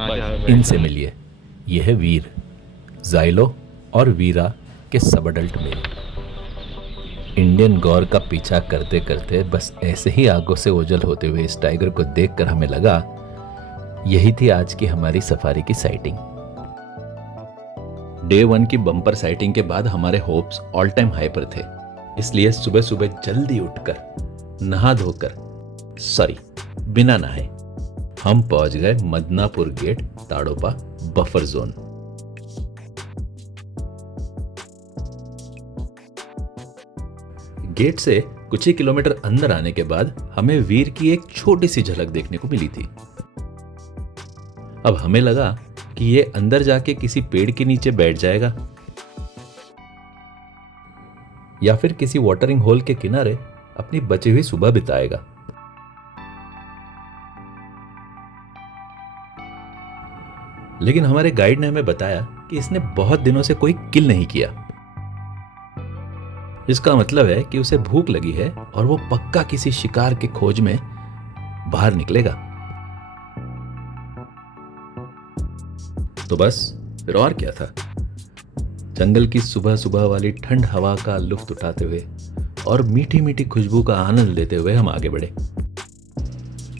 इनसे मिलिए। यह है वीर, जाइलो और वीरा के सब अडल्ट मेल। इंडियन गौर का पीछा करते करते बस ऐसे ही आंखों से ओझल होते हुए इस टाइगर को देखकर हमें लगा यही थी आज की हमारी सफारी की साइटिंग। डे 1 की बम्पर साइटिंग के बाद हमारे होप्स ऑल टाइम हाई पर थे, इसलिए सुबह सुबह जल्दी उठकर नहा धोकर बिना नहाए हम पहुंच गए Madanapur gate Tadoba buffer zone. Gate से कुछ ही किलोमीटर अंदर आने के बाद हमें वीर की एक छोटी सी झलक देखने को मिली थी। अब हमें लगा कि ये अंदर जाके किसी पेड़ के नीचे बैठ जाएगा या फिर किसी वाटरिंग होल के किनारे अपनी बची हुई सुबह बिताएगा। लेकिन हमारे गाइड ने हमें बताया कि इसने बहुत दिनों से कोई किल नहीं किया। इसका मतलब है कि उसे भूख लगी है और वो पक्का किसी शिकार के खोज में बाहर निकलेगा। तो बस फिर और क्या था, जंगल की सुबह सुबह वाली ठंड हवा का लुत्फ उठाते हुए और मीठी मीठी खुशबू का आनंद लेते हुए हम आगे बढ़े।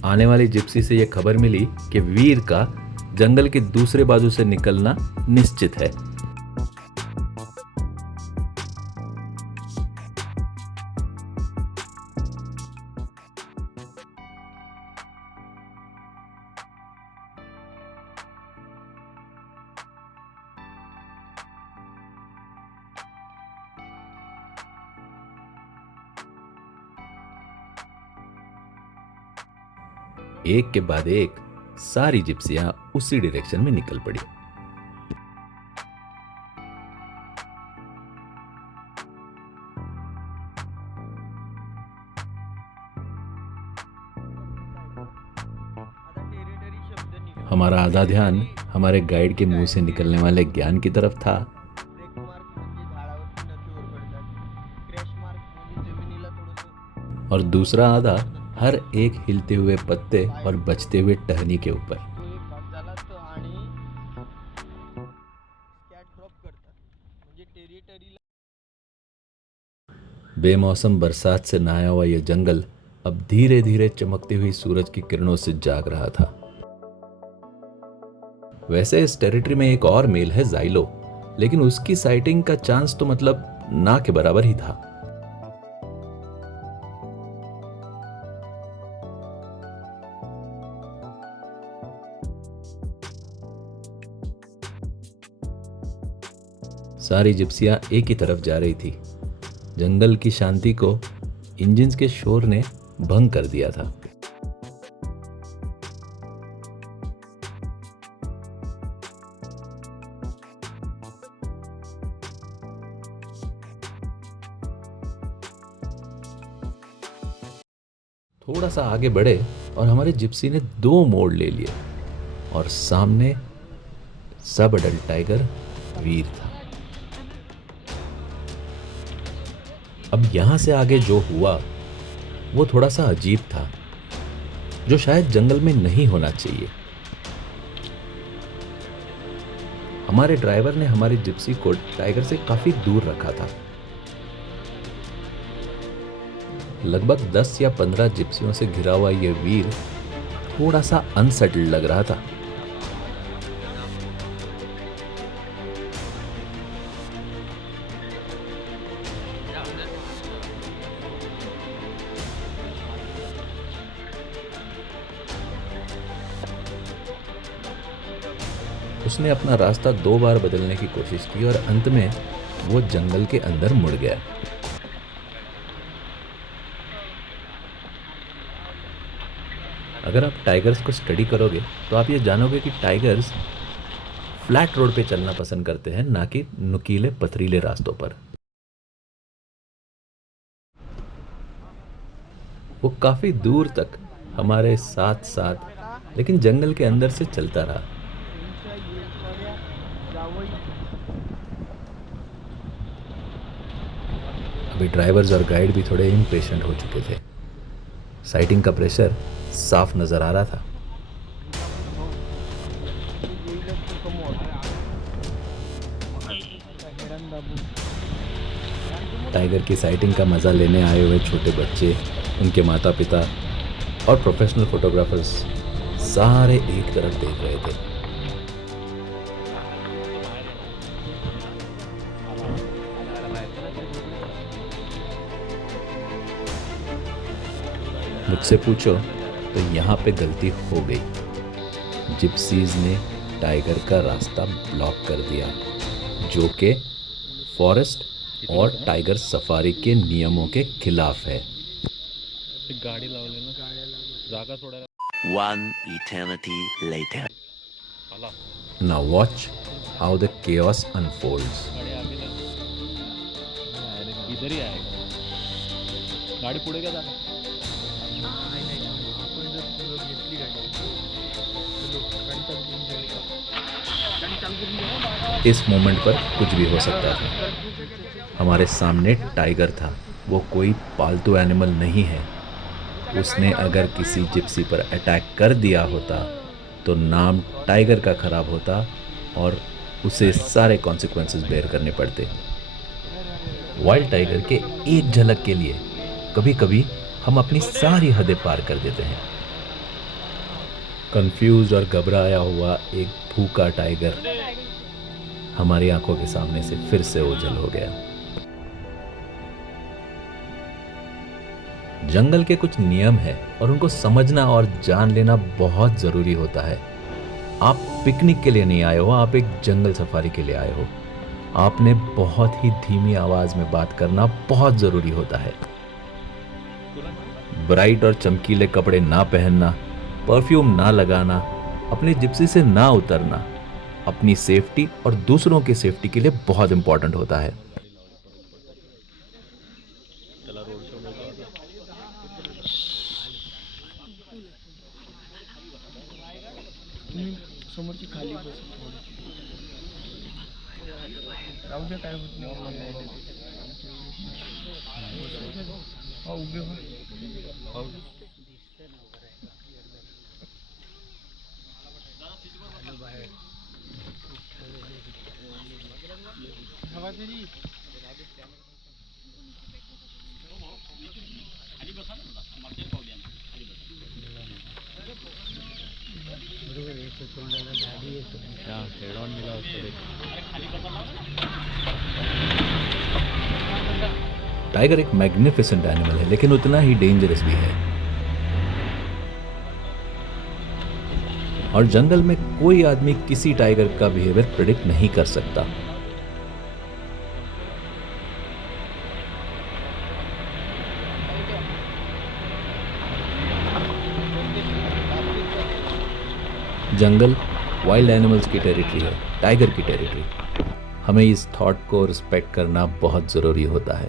आने वाली जिप्सी से यह खबर मिली कि वीर का जंगल के दूसरे बाजू से निकलना निश्चित है। एक के बाद एक सारी जिप्सियां उसी डायरेक्शन में निकल पड़ी। हमारा आधा ध्यान हमारे गाइड के मुंह से निकलने वाले ज्ञान की तरफ था और दूसरा आधा हर एक हिलते हुए पत्ते और बचते हुए टहनी के ऊपर। बेमौसम बरसात से नहाया हुआ यह जंगल अब धीरे धीरे चमकती हुई सूरज की किरणों से जाग रहा था। वैसे इस टेरिटरी में एक और मेल है जाइलो, लेकिन उसकी साइटिंग का चांस तो मतलब ना के बराबर ही था। सारी जिप्सियां एक ही तरफ जा रही थी। जंगल की शांति को इंजन्स के शोर ने भंग कर दिया था। थोड़ा सा आगे बढ़े और हमारे जिप्सी ने 2 मोड़ ले लिए और सामने सब अडल्ट टाइगर वीर था। अब यहां से आगे जो हुआ वो थोड़ा सा अजीब था, जो शायद जंगल में नहीं होना चाहिए। हमारे ड्राइवर ने हमारी जिप्सी को टाइगर से काफी दूर रखा था। लगभग 10 या 15 जिप्सियों से घिरा हुआ यह वीर थोड़ा सा अनसेटल्ड लग रहा था। उसने अपना रास्ता 2 बार बदलने की कोशिश की और अंत में वो जंगल के अंदर मुड़ गया। अगर आप टाइगर्स को स्टडी करोगे तो आप ये जानोगे कि टाइगर्स फ्लैट रोड पे चलना पसंद करते हैं, ना कि नुकीले पथरीले रास्तों पर। वो काफी दूर तक हमारे साथ साथ लेकिन जंगल के अंदर से चलता रहा। अभी ड्राइवर्स और गाइड भी थोड़े इम्पेशेंट हो चुके थे। साइटिंग का प्रेशर साफ नजर आ रहा था। टाइगर की साइटिंग का मज़ा लेने आए हुए छोटे बच्चे, उनके माता पिता और प्रोफेशनल फोटोग्राफर्स सारे एक तरफ देख रहे थे। मुझसे पूछो तो यहाँ पे गलती हो गई। जिप्सीज ने टाइगर का रास्ता ब्लॉक कर दिया, जो कि फॉरेस्ट और टाइगर सफारी के नियमों के खिलाफ है। गाडी लावली ना, जागा सोडायला One eternity later. आला Now watch how the chaos unfolds. गाडी आली ना, इधर ही आहे गाडी पुढे का जाणार इस मोमेंट पर कुछ भी हो सकता था। हमारे सामने टाइगर था, वो कोई पालतू एनिमल नहीं है। उसने अगर किसी जिप्सी पर अटैक कर दिया होता तो नाम टाइगर का खराब होता और उसे सारे कॉन्सिक्वेंसेस बेयर करने पड़ते। वाइल्ड टाइगर के एक झलक के लिए कभी कभी हम अपनी सारी हदें पार कर देते हैं। कंफ्यूज और घबराया हुआ एक भूखा टाइगर हमारी आंखों के सामने से फिर से ओझल हो गया। जंगल के कुछ नियम हैं और उनको समझना और जान लेना बहुत जरूरी होता है। आप पिकनिक के लिए नहीं आए हो, आप एक जंगल सफारी के लिए आए हो। आपने बहुत ही धीमी आवाज में बात करना बहुत जरूरी होता है। ब्राइट और चमकीले कपड़े ना पहनना, परफ्यूम ना लगाना, अपनी जिप्सी से ना उतरना अपनी सेफ्टी और दूसरों की सेफ्टी के लिए बहुत इंपॉर्टेंट होता है। त्याला रोड शो मध्ये तुम्ही समोरची खाली बस राहू द्या, काय होत नाही। हा उभे हो हवा तरी हेड ऑन दिला असतो टाइगर एक मैग्निफिसेंट एनिमल है, लेकिन उतना ही डेंजरस भी है। और जंगल में कोई आदमी किसी टाइगर का बिहेवियर प्रेडिक्ट नहीं कर सकता। जंगल वाइल्ड एनिमल्स की टेरिटरी है, टाइगर की टेरिटरी। हमें इस थॉट को रिस्पेक्ट करना बहुत जरूरी होता है।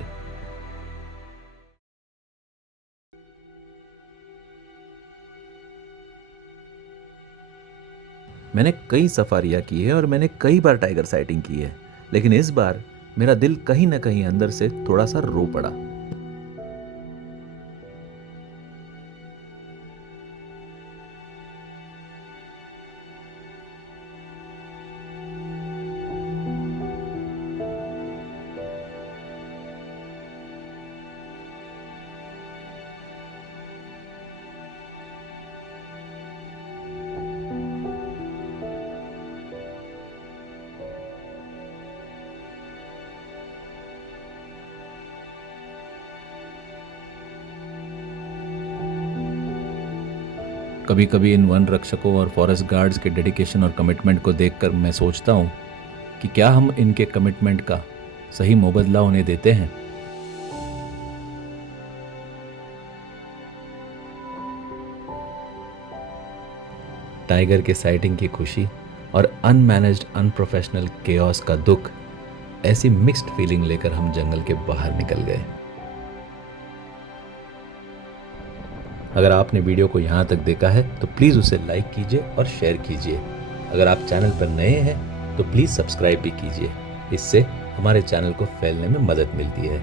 मैंने कई सफारियां की है और मैंने कई बार टाइगर साइटिंग की है, लेकिन इस बार मेरा दिल कहीं ना कहीं अंदर से थोड़ा सा रो पड़ा। कभी कभी इन वन रक्षकों और फॉरेस्ट गार्ड्स के डेडिकेशन और कमिटमेंट को देखकर मैं सोचता हूँ कि क्या हम इनके कमिटमेंट का सही मुबदला उन्हें देते हैं। टाइगर के साइटिंग की खुशी और अनमैनेज्ड अनप्रोफेशनल केओस का दुख, ऐसी मिक्स्ड फीलिंग लेकर हम जंगल के बाहर निकल गए। अगर आपने वीडियो को यहाँ तक देखा है तो प्लीज़ उसे लाइक कीजिए और शेयर कीजिए। अगर आप चैनल पर नए हैं तो प्लीज़ सब्सक्राइब भी कीजिए। इससे हमारे चैनल को फैलने में मदद मिलती है।